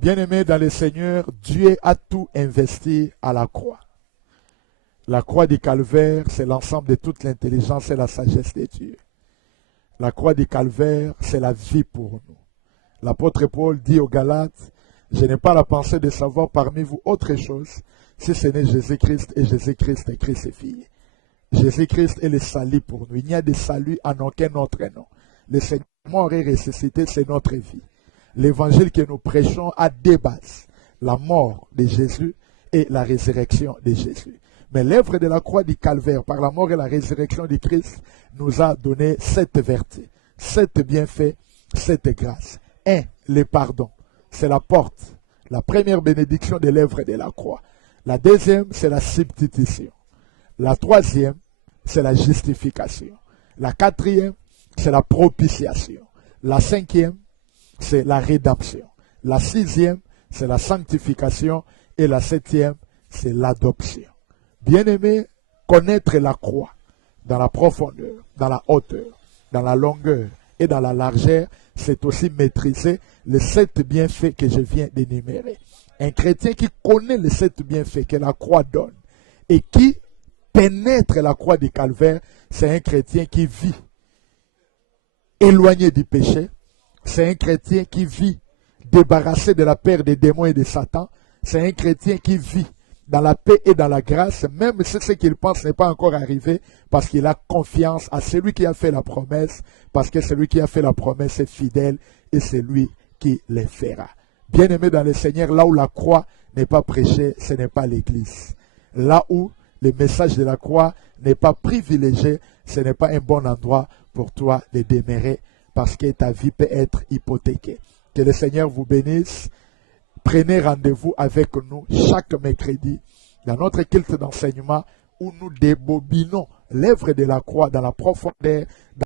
Bien-aimés dans le Seigneur, Dieu a tout investi à la croix. La croix du calvaire, c'est l'ensemble de toute l'intelligence et la sagesse de Dieu. La croix du calvaire, c'est la vie pour nous. L'apôtre Paul dit aux Galates, je n'ai pas la pensée de savoir parmi vous autre chose, si ce n'est Jésus-Christ et Jésus-Christ est crucifié. Jésus-Christ est le salut pour nous. Il n'y a de salut en aucun autre nom. Le Seigneur mort et ressuscité, c'est notre vie. L'évangile que nous prêchons a deux bases. La mort de Jésus et la résurrection de Jésus. Mais l'œuvre de la croix du calvaire, par la mort et la résurrection de Christ, nous a donné cette vertu, cette bienfait, cette grâce. Le pardon. C'est la porte, la première bénédiction de l'œuvre de la croix. La deuxième, c'est la substitution. La troisième, c'est la justification. La quatrième, c'est la propitiation. La cinquième, c'est la rédemption. La sixième, c'est la sanctification. Et la septième, c'est l'adoption. Bien-aimé, connaître la croix dans la profondeur, dans la hauteur, dans la longueur et dans la largeur, c'est aussi maîtriser les 7 bienfaits que je viens d'énumérer. Un chrétien qui connaît les 7 bienfaits que la croix donne et qui pénètre la croix du calvaire, c'est un chrétien qui vit éloigné du péché. C'est un chrétien qui vit débarrassé de la peur des démons et de Satan. C'est un chrétien qui vit dans la paix et dans la grâce, même si ce qu'il pense n'est pas encore arrivé, parce qu'il a confiance à celui qui a fait la promesse, parce que celui qui a fait la promesse est fidèle et c'est lui qui les fera. Bien-aimé dans le Seigneur, là où la croix n'est pas prêchée, ce n'est pas l'Église. Là où le message de la croix n'est pas privilégié, ce n'est pas un bon endroit pour toi de demeurer, parce que ta vie peut être hypothéquée. Que le Seigneur vous bénisse. Prenez rendez-vous avec nous chaque mercredi dans notre culte d'enseignement où nous débobinons l'œuvre de la croix dans la profondeur.